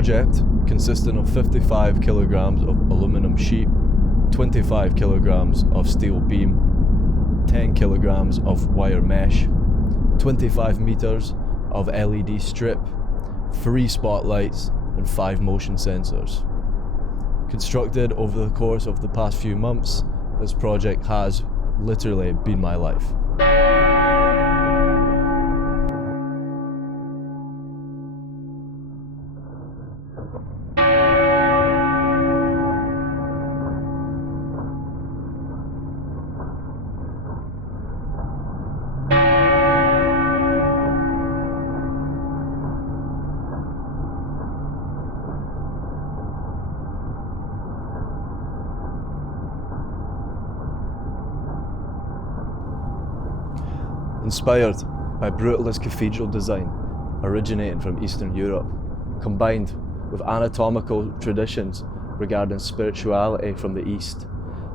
project, consisting of 55 kilograms of aluminum sheet, 25 kilograms of steel beam, 10 kilograms of wire mesh, 25 meters of LED strip, 3 spotlights and 5 motion sensors. Constructed over the course of the past few months, this project has literally been my life. Inspired by brutalist cathedral design originating from Eastern Europe, combined with anatomical traditions regarding spirituality from the East,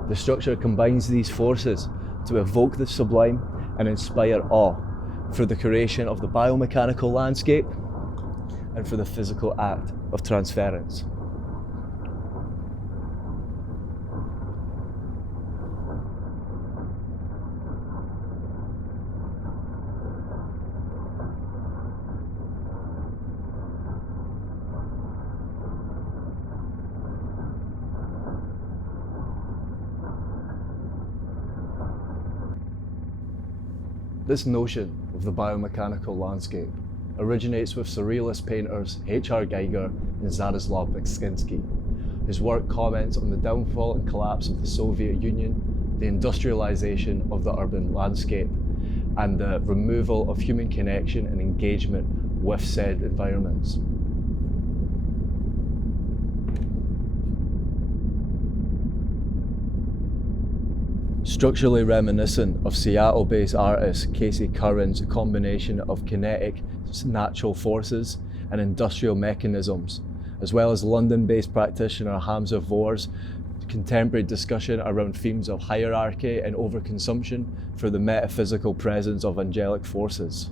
the structure combines these forces to evoke the sublime and inspire awe for the creation of the biomechanical landscape and for the physical act of transference. This notion of the biomechanical landscape originates with surrealist painters H.R. Giger and Zarislav Beksiński, whose work comments on the downfall and collapse of the Soviet Union, the industrialization of the urban landscape, and the removal of human connection and engagement with said environments. Structurally reminiscent of Seattle-based artist Casey Curran's combination of kinetic natural forces and industrial mechanisms, as well as London-based practitioner Hamza Vor's contemporary discussion around themes of hierarchy and overconsumption through the metaphysical presence of angelic forces.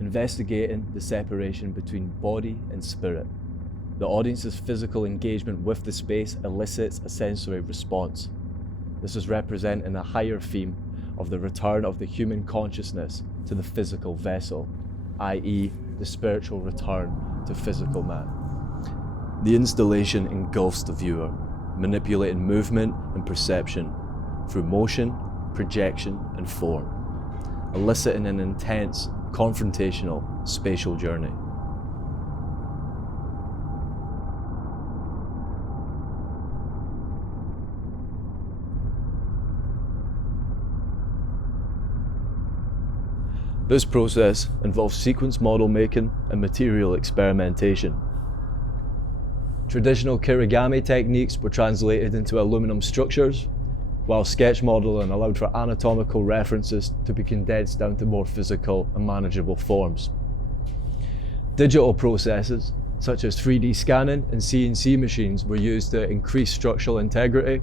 Investigating the separation between body and spirit, the audience's physical engagement with the space elicits a sensory response. This is representing a higher theme of the return of the human consciousness to the physical vessel, i.e. the spiritual return to physical man. The installation engulfs the viewer, manipulating movement and perception through motion, projection, and form, eliciting an intense, confrontational spatial journey. This process involves sequence model making and material experimentation. Traditional kirigami techniques were translated into aluminum structures, while sketch modeling allowed for anatomical references to be condensed down to more physical and manageable forms. Digital processes, such as 3D scanning and CNC machines, were used to increase structural integrity,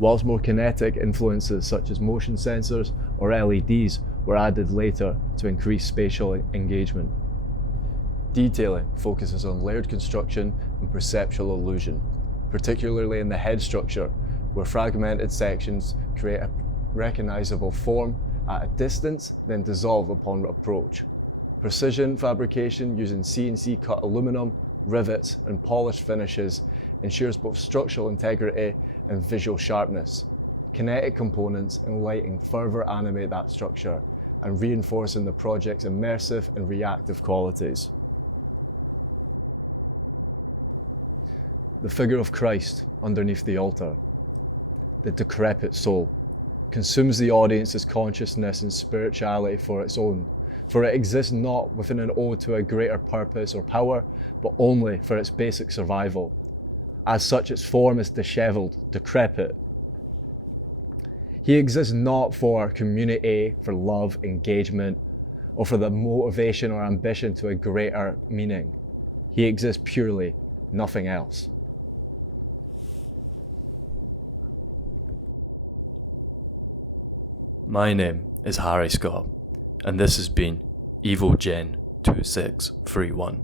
whilst more kinetic influences such as motion sensors or LEDs were added later to increase spatial engagement. Detailing focuses on layered construction and perceptual illusion, particularly in the head structure, where fragmented sections create a recognizable form at a distance, then dissolve upon approach. Precision fabrication using CNC cut aluminum, rivets, and polished finishes ensures both structural integrity and visual sharpness. Kinetic components and lighting further animate that structure and reinforcing the project's immersive and reactive qualities. The figure of Christ underneath the altar, the decrepit soul, consumes the audience's consciousness and spirituality for its own, for it exists not within an ode to a greater purpose or power, but only for its basic survival. As such, its form is disheveled, decrepit. He exists not for community, for love, engagement, or for the motivation or ambition to a greater meaning. He exists purely, nothing else. My name is Harry Scott, and this has been Evo-Gen 2631.